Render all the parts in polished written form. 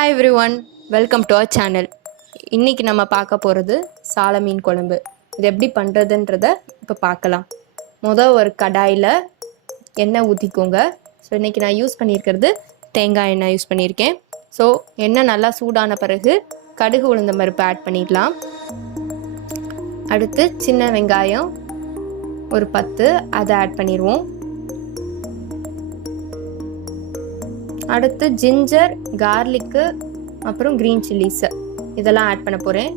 Hi everyone, welcome to our channel. இன்றைக்கி நம்ம பார்க்க போகிறது சால மீன் குழம்பு. இது எப்படி பண்ணுறதுன்றத இப்போ பார்க்கலாம். ஒரு கடாயில் எண்ணெய் ஊற்றிக்கோங்க. ஸோ இன்றைக்கி நான் யூஸ் பண்ணியிருக்கிறது தேங்காய் எண்ணெய் யூஸ் பண்ணியிருக்கேன். ஸோ எண்ணெய் நல்லா சூடான பிறகு கடுகு உளுந்த பருப்பு ஆட் பண்ணிடலாம். அடுத்து சின்ன வெங்காயம் ஒரு 10 அதை ஆட் பண்ணிடுவோம். அடுத்து ஜிஞ்சர், கார்லிக்கு, அப்புறம் க்ரீன் சில்லிஸ் இதெல்லாம் ஆட் பண்ண போகிறேன்.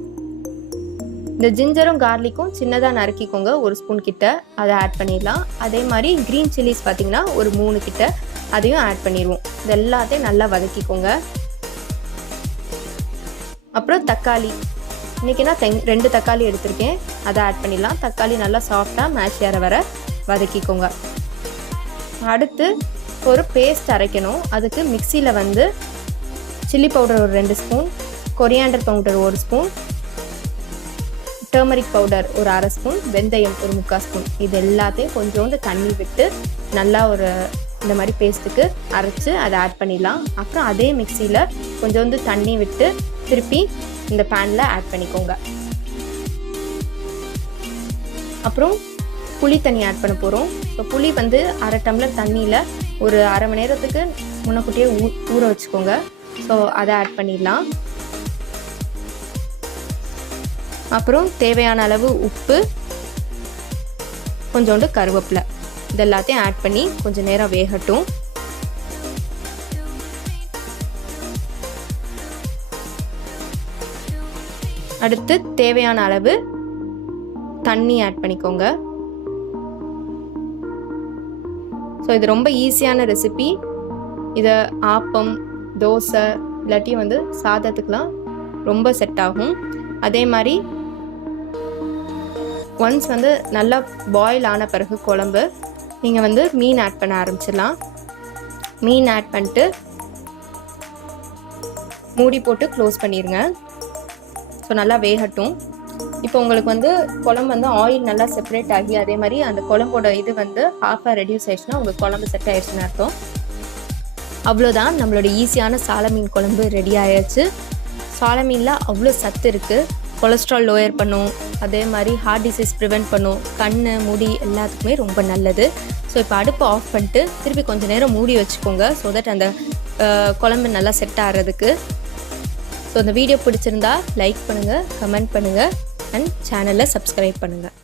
இந்த ஜிஞ்சரும் கார்லிக்கும் சின்னதாக நறுக்கிக்கோங்க, 1 ஸ்பூன் கிட்ட அதை ஆட் பண்ணிடலாம். அதே மாதிரி க்ரீன் சில்லிஸ் பார்த்திங்கன்னா ஒரு 3 கிட்ட அதையும் ஆட் பண்ணிடுவோம். இது எல்லாத்தையும் நல்லா வதக்கிக்கோங்க. அப்புறம் தக்காளி, இன்றைக்கி நான் 2 தக்காளி எடுத்திருக்கேன், அதை ஆட் பண்ணிடலாம். தக்காளி நல்லா சாஃப்டாக மேஷ் ஏற வர வதக்கிக்கோங்க. அடுத்து ஒரு பேஸ்ட் அரைக்கணும். அதுக்கு மிக்சியில் சில்லி பவுடர் ஒரு 2 spoon, coriander powder 1 spoon, turmeric powder ஒரு 1/2 ஸ்பூன், வெந்தயம் ஒரு 3/4 ஸ்பூன், இது எல்லாத்தையும் கொஞ்சோண்டு தண்ணி விட்டு நல்லா இந்த மாதிரி பேஸ்ட்டுக்கு அரைச்சி அதை ஆட் பண்ணிடலாம். அப்புறம் அதே மிக்சியில் கொஞ்சோண்டு தண்ணி விட்டு திருப்பி இந்த பேனில் ஆட் பண்ணிக்கோங்க. அப்புறம் புளி தண்ணி ஆட் பண்ண போகிறோம். இப்போ புளி 1/2 டம்ளர் தண்ணியில் ஒரு 1/2 மணி நேரத்துக்கு முன்னக்கூட்டியே ஊற வச்சுக்கோங்க. ஸோ அதை ஆட் பண்ணிடலாம். அப்புறம் தேவையான அளவு உப்பு, கொஞ்சோண்டு கருவேப்பிலை, இது எல்லாத்தையும் ஆட் பண்ணி கொஞ்சம் நேரம் வேகட்டும். அடுத்து தேவையான அளவு தண்ணி ஆட் பண்ணிக்கோங்க. ஸோ இது ரொம்ப ஈஸியான ரெசிபி. இதை ஆப்பம், தோசை இல்லாட்டி சாதத்துக்கெலாம் ரொம்ப செட் ஆகும். அதே மாதிரி ஒன்ஸ் நல்லா பாயில் ஆன பிறகு குழம்பு நீங்கள் மீன் ஆட் பண்ண ஆரம்பிச்சிடலாம். மீன் ஆட் பண்ணிட்டு மூடி போட்டு க்ளோஸ் பண்ணிடுங்க. ஸோ நல்லா வேகட்டும். இப்போ உங்களுக்கு குழம்பு ஆயில் நல்லா செப்பரேட் ஆகி அதே மாதிரி அந்த குழம்போட இது ஹாஃபாக ரெடியூஸ் ஆயிடுச்சுன்னா உங்களுக்கு குழம்பு செட் ஆயிடுச்சுன்னு அர்த்தம். அவ்வளோதான், நம்மளோட ஈஸியான சால மீன் குழம்பு ரெடி ஆயாச்சு. சால மீனில் அவ்வளோ சத்து இருக்குது. கொலஸ்ட்ரால் லோயர் பண்ணும், அதே மாதிரி ஹார்ட் டிசீஸ் ப்ரிவெண்ட் பண்ணும், கண், முடி எல்லாத்துக்குமே ரொம்ப நல்லது. ஸோ இப்போ அடுப்பை ஆஃப் பண்ணிட்டு திருப்பி கொஞ்சம் நேரம் மூடி வச்சுக்கோங்க. ஸோ தட் அந்த குழம்பு நல்லா செட் ஆகிறதுக்கு. ஸோ இந்த வீடியோ பிடிச்சிருந்தா லைக் பண்ணுங்கள், கமெண்ட் பண்ணுங்கள் அண்ட் சேனலை சப்ஸ்கிரைப் பண்ணுங்கள்.